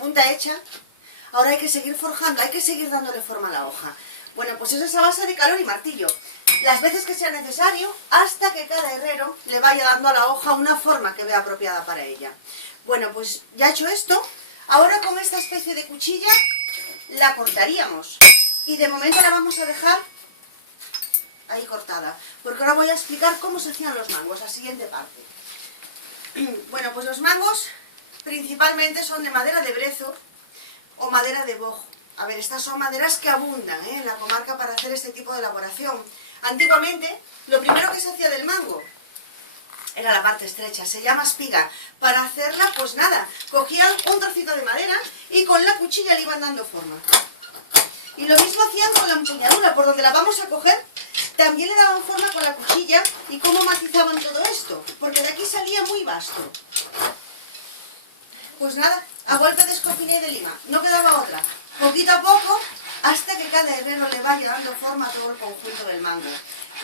punta hecha, ahora hay que seguir forjando, hay que seguir dándole forma a la hoja. Bueno, pues eso es a base de calor y martillo, las veces que sea necesario, hasta que cada herrero le vaya dando a la hoja una forma que vea apropiada para ella. Bueno, pues ya hecho esto, ahora con esta especie de cuchilla la cortaríamos. Y de momento la vamos a dejar ahí cortada, porque ahora voy a explicar cómo se hacían los mangos, la siguiente parte. Bueno, pues los mangos principalmente son de madera de brezo o madera de bojo. A ver, estas son maderas que abundan en la comarca para hacer este tipo de elaboración. Antiguamente, lo primero que se hacía del mango era la parte estrecha, se llama espiga. Para hacerla, pues nada, cogían un trocito de madera y con la cuchilla le iban dando forma. Y lo mismo hacían con la empuñadura, por donde la vamos a coger, también le daban forma con la cuchilla. ¿Y cómo matizaban todo esto? Porque de aquí salía muy vasto. Pues nada, a golpe de escopina y de lima, no quedaba otra. Poquito a poco, hasta que cada herrero le vaya dando forma a todo el conjunto del mango.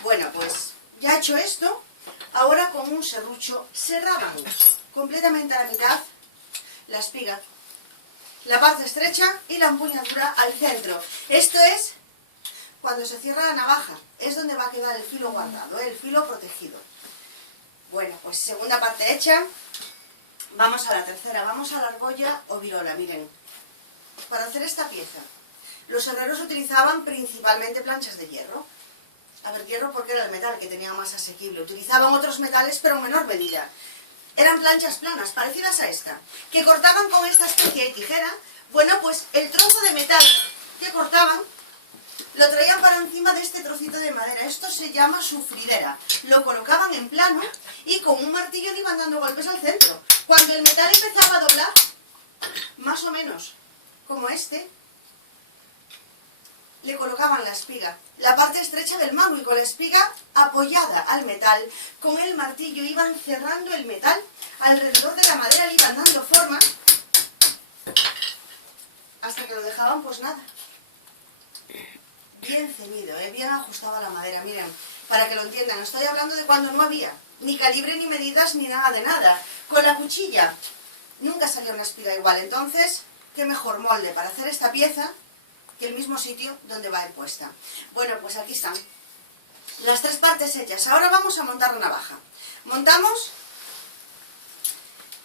Bueno, pues ya hecho esto, ahora con un serrucho cerraban completamente a la mitad la espiga, la parte estrecha y la empuñadura al centro. Esto es cuando se cierra la navaja, es donde va a quedar el filo guardado, el filo protegido. Bueno, pues segunda parte hecha, vamos a la tercera, vamos a la argolla o virola, miren. Para hacer esta pieza, los herreros utilizaban principalmente planchas de hierro. A ver, hierro porque era el metal que tenía más asequible. Utilizaban otros metales pero en menor medida. Eran planchas planas, parecidas a esta, que cortaban con esta especie de tijera. Bueno, pues el trozo de metal que cortaban lo traían para encima de este trocito de madera. Esto se llama sufridera. Lo colocaban en plano y con un martillo le iban dando golpes al centro. Cuando el metal empezaba a doblar, más o menos como este, le colocaban la espiga, la parte estrecha del mango, y con la espiga apoyada al metal, con el martillo iban cerrando el metal alrededor de la madera, le iban dando forma, hasta que lo dejaban pues nada, bien ceñido, bien ajustado a la madera. Miren, para que lo entiendan, estoy hablando de cuando no había ni calibre, ni medidas, ni nada de nada. Con la cuchilla nunca salía una espiga igual, entonces qué mejor molde para hacer esta pieza que el mismo sitio donde va a ir puesta. Bueno, pues aquí están las tres partes hechas. Ahora vamos a montar la navaja. Montamos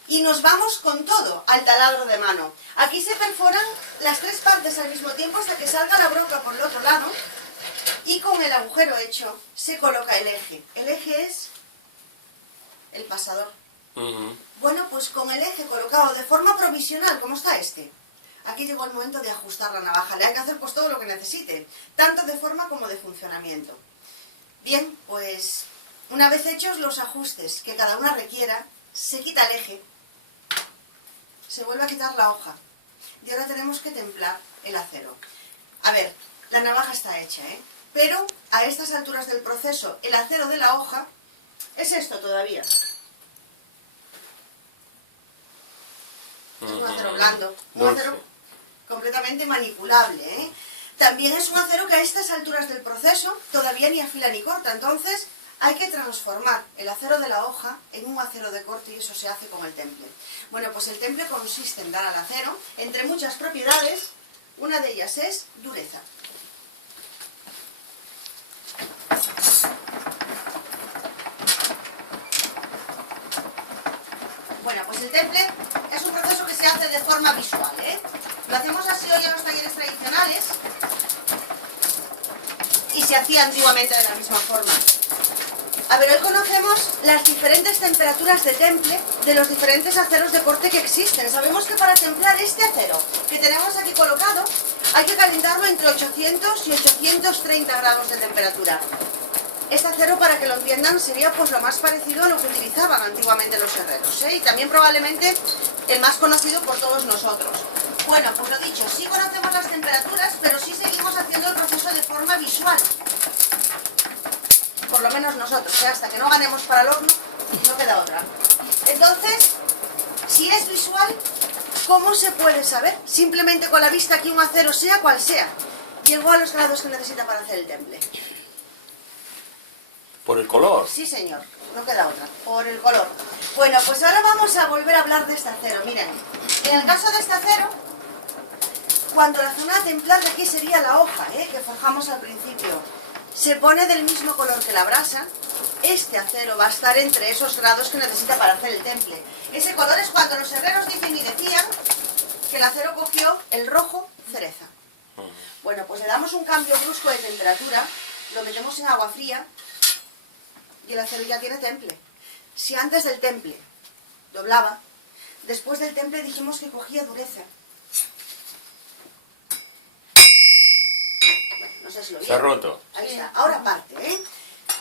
y nos vamos con todo al taladro de mano. Aquí se perforan las tres partes al mismo tiempo hasta que salga la broca por el otro lado, y con el agujero hecho se coloca el eje. El eje es el pasador. Bueno, pues con el eje colocado de forma provisional, como está este, aquí llegó el momento de ajustar la navaja. Le hay que hacer pues todo lo que necesite, tanto de forma como de funcionamiento. Bien, pues una vez hechos los ajustes que cada una requiera, se quita el eje, se vuelve a quitar la hoja y ahora tenemos que templar el acero. A ver, la navaja está hecha, pero a estas alturas del proceso el acero de la hoja es esto todavía. Es un acero blando, un acero completamente manipulable, También es un acero que a estas alturas del proceso todavía ni afila ni corta, entonces hay que transformar el acero de la hoja en un acero de corte, y eso se hace con el temple. Bueno, pues el temple consiste en dar al acero, entre muchas propiedades, una de ellas es dureza. Bueno, pues el temple es un proceso que se hace de forma visual, Lo hacemos así hoy en los talleres tradicionales y se hacía antiguamente de la misma forma. A ver, hoy conocemos las diferentes temperaturas de temple de los diferentes aceros de corte que existen. Sabemos que para templar este acero que tenemos aquí colocado hay que calentarlo entre 800 y 830 grados de temperatura. Este acero, para que lo entiendan, sería pues lo más parecido a lo que utilizaban antiguamente los herreros, y también probablemente el más conocido por todos nosotros. Bueno, pues lo dicho, sí conocemos las temperaturas, pero sí seguimos haciendo el proceso de forma visual. Por lo menos nosotros, hasta que no ganemos para el horno, no queda otra. Entonces, si es visual, ¿cómo se puede saber? Simplemente con la vista que un acero, sea cual sea, llegó a los grados que necesita para hacer el temple. ¿Por el color? Sí, señor, no queda otra, por el color. Bueno, pues ahora vamos a volver a hablar de este acero. Miren, en el caso de este acero, cuando la zona templar de aquí sería la hoja, que forjamos al principio, se pone del mismo color que la brasa, este acero va a estar entre esos grados que necesita para hacer el temple. Ese color es cuando los herreros dicen y decían que el acero cogió el rojo cereza. Bueno, pues le damos un cambio brusco de temperatura, lo metemos en agua fría y el acero ya tiene temple. Si antes del temple doblaba, después del temple dijimos que cogía dureza. Bueno, no sé si lo oí. Se ha roto. Ahí está. Ahora parte,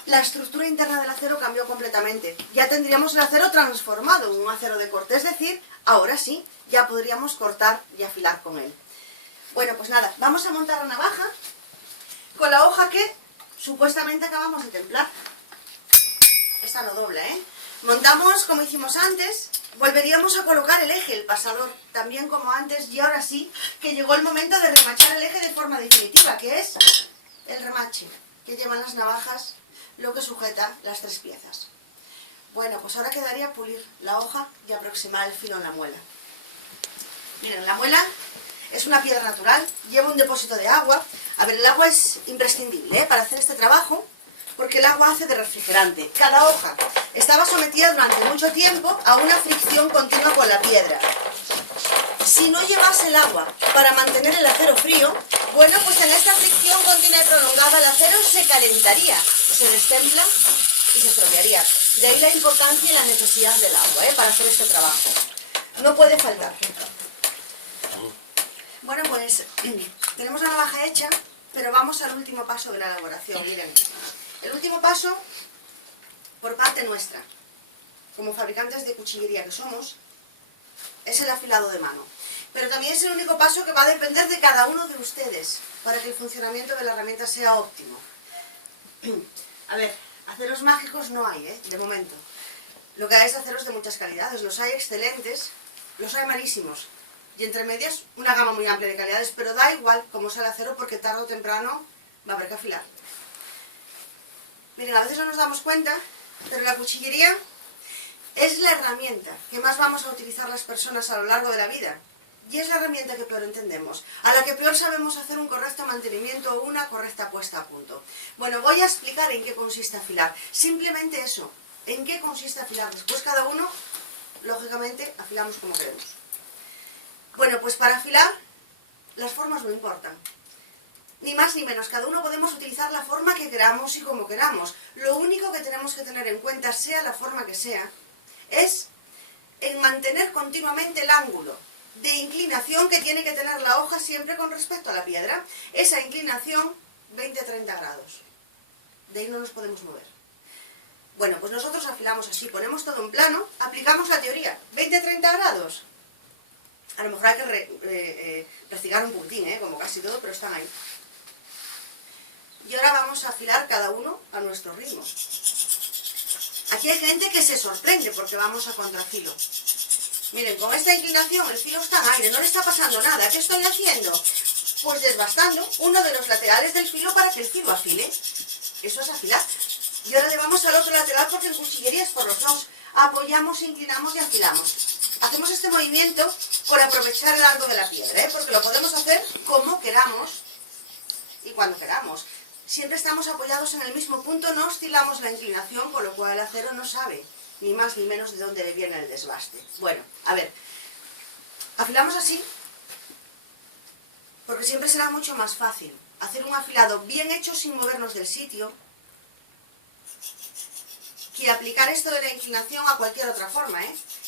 La estructura interna del acero cambió completamente. Ya tendríamos el acero transformado en un acero de corte, es decir, ahora sí, ya podríamos cortar y afilar con él. Bueno, pues nada, vamos a montar la navaja con la hoja que supuestamente acabamos de templar. Esta no dobla, Montamos como hicimos antes, volveríamos a colocar el eje, el pasador, también como antes, y ahora sí que llegó el momento de remachar el eje de forma definitiva, que es el remache, que llevan las navajas, lo que sujeta las tres piezas. Bueno, pues ahora quedaría pulir la hoja y aproximar el filo en la muela. Miren, la muela es una piedra natural, lleva un depósito de agua. A ver, el agua es imprescindible para hacer este trabajo, porque el agua hace de refrigerante. Cada hoja estaba sometida durante mucho tiempo a una fricción continua con la piedra. Si no llevase el agua para mantener el acero frío, bueno, pues en esta fricción continua y prolongada el acero se calentaría, se destempla y se estropearía. De ahí la importancia y la necesidad del agua para hacer este trabajo. No puede faltar. Bueno, pues tenemos la navaja hecha, pero vamos al último paso de la elaboración. Miren, el último paso, por parte nuestra, como fabricantes de cuchillería que somos, es el afilado de mano. Pero también es el único paso que va a depender de cada uno de ustedes, para que el funcionamiento de la herramienta sea óptimo. A ver, aceros mágicos no hay, de momento. Lo que hay es aceros de muchas calidades. Los hay excelentes, los hay malísimos. Y entre medias, una gama muy amplia de calidades, pero da igual cómo sea el acero, porque tarde o temprano va a haber que afilar. Miren, a veces no nos damos cuenta, pero la cuchillería es la herramienta que más vamos a utilizar las personas a lo largo de la vida. Y es la herramienta que peor entendemos, a la que peor sabemos hacer un correcto mantenimiento o una correcta puesta a punto. Bueno, voy a explicar en qué consiste afilar. Simplemente eso, en qué consiste afilar. Después cada uno, lógicamente, afilamos como queremos. Bueno, pues para afilar, las formas no importan. Ni más ni menos, cada uno podemos utilizar la forma que queramos y como queramos. Lo único que tenemos que tener en cuenta, sea la forma que sea, es en mantener continuamente el ángulo de inclinación que tiene que tener la hoja siempre con respecto a la piedra. Esa inclinación, 20-30 grados. De ahí no nos podemos mover. Bueno, pues nosotros afilamos así, ponemos todo en plano, aplicamos la teoría. 20-30 grados. A lo mejor hay que recigar un puntín, como casi todo, pero están ahí. Y ahora vamos a afilar cada uno a nuestro ritmo. Aquí hay gente que se sorprende porque vamos a contrafilo. Miren, con esta inclinación el filo está en aire, no le está pasando nada. ¿Qué estoy haciendo? Pues desbastando uno de los laterales del filo para que el filo afile. Eso es afilar. Y ahora le vamos al otro lateral porque en cuchillería es por los dos. Apoyamos, inclinamos y afilamos. Hacemos este movimiento por aprovechar el largo de la piedra, porque lo podemos hacer como queramos y cuando queramos. Siempre estamos apoyados en el mismo punto, no oscilamos la inclinación, con lo cual el acero no sabe ni más ni menos de dónde le viene el desbaste. Bueno, a ver, afilamos así porque siempre será mucho más fácil hacer un afilado bien hecho sin movernos del sitio que aplicar esto de la inclinación a cualquier otra forma,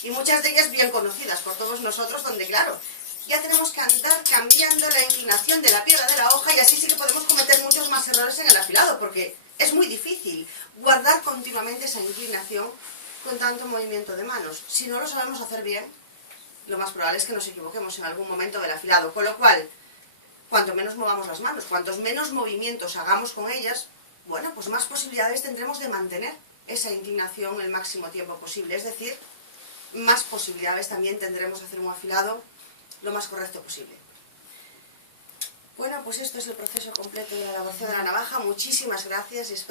y muchas de ellas bien conocidas por todos nosotros, donde claro, ya tenemos que andar cambiando la inclinación de la piedra de la hoja y así sí que podemos cometer muchos más errores en el afilado, porque es muy difícil guardar continuamente esa inclinación con tanto movimiento de manos. Si no lo sabemos hacer bien, lo más probable es que nos equivoquemos en algún momento del afilado, con lo cual, cuanto menos movamos las manos, cuantos menos movimientos hagamos con ellas, bueno, pues más posibilidades tendremos de mantener esa inclinación el máximo tiempo posible, es decir, más posibilidades también tendremos de hacer un afilado lo más correcto posible. Bueno, pues esto es el proceso completo de la elaboración de la navaja. Muchísimas gracias y espero